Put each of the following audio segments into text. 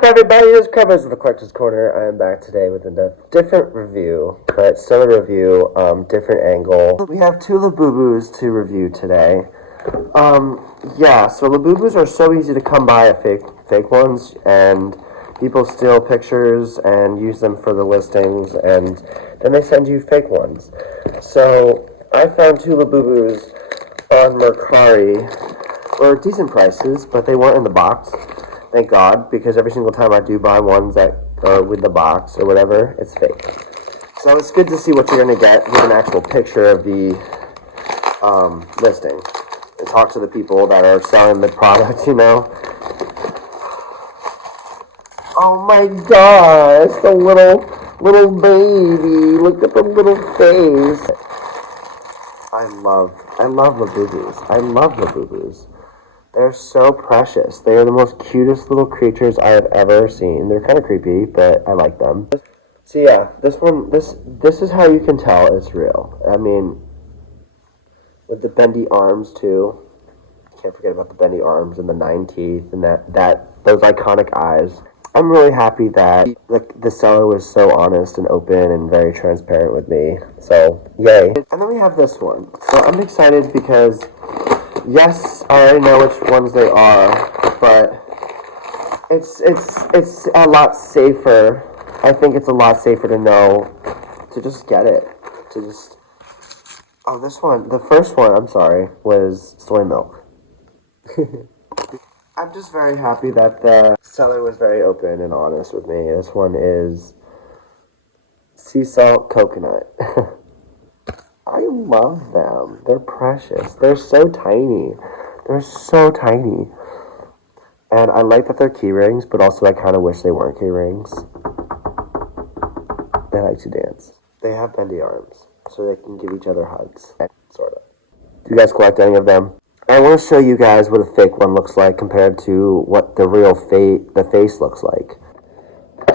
up, everybody? This is Covers of the Collector's Corner. I am back today with a different review, but still a review, different angle. We have two Labubus to review today. Yeah, so Labubus are so easy to come by, fake ones, and people steal pictures and use them for the listings, and then they send you fake ones. So I found two Labubus on Mercari for decent prices, but they weren't in the box. Thank God, because every single time I do buy ones that are with the box or whatever, it's fake. So it's good to see what you're going to get with an actual picture of the listing. And talk to the people that are selling the product, you know. Oh my gosh, the little baby. Look at the little face. I love Labubus. I love Labubus. They're so precious. They are the most cutest little creatures I have ever seen. They're kind of creepy, but I like them. So yeah, this is how you can tell it's real. I mean, with the bendy arms too. Can't forget about the bendy arms and the 9 teeth and those iconic eyes. I'm really happy that the seller was so honest and open and very transparent with me. So yay! And then we have this one. So I'm excited because, yes, I already know which ones they are, but it's a lot safer. I think it's a lot safer to know, to just get it. Oh, this one, the first one, I'm sorry, was soy milk. I'm just very happy that the seller was very open and honest with me. This one is sea salt coconut. I love them. They're precious. They're so tiny. They're so tiny. And I like that they're key rings, but also I kind of wish they weren't key rings. They like to dance. They have bendy arms, so they can give each other hugs. Sort of. Do you guys collect any of them? I want to show you guys what a fake one looks like compared to what the real the face looks like.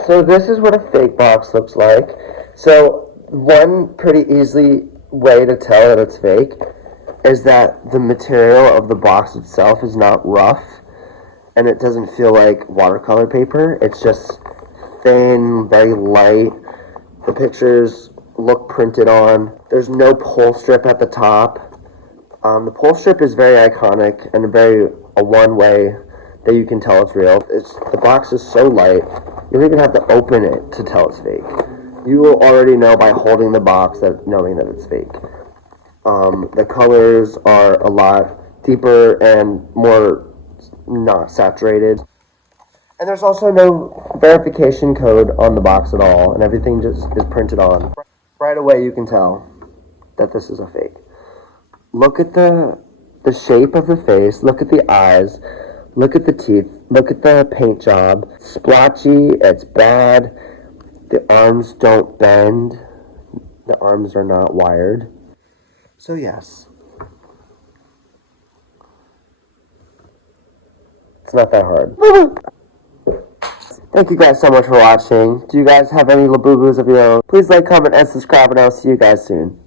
So this is what a fake box looks like. So one pretty easy way to tell that it's fake is that the material of the box itself is not rough and it doesn't feel like watercolor paper. It's just thin, very light. The pictures look printed on. There's no pull strip at the top. The pull strip is very iconic and a one way that you can tell it's real. The box is so light, you don't even have to open it to tell it's fake. You will already know by holding the box knowing that it's fake. The colors are a lot deeper and more not saturated. And there's also no verification code on the box at all, and everything just is printed on. Right away you can tell that this is a fake. Look at the shape of the face, look at the eyes, look at the teeth, look at the paint job. Splotchy, it's bad. The arms don't bend. The arms are not wired. So yes. It's not that hard. Thank you guys so much for watching. Do you guys have any Labubus of your own? Please like, comment, and subscribe, and I'll see you guys soon.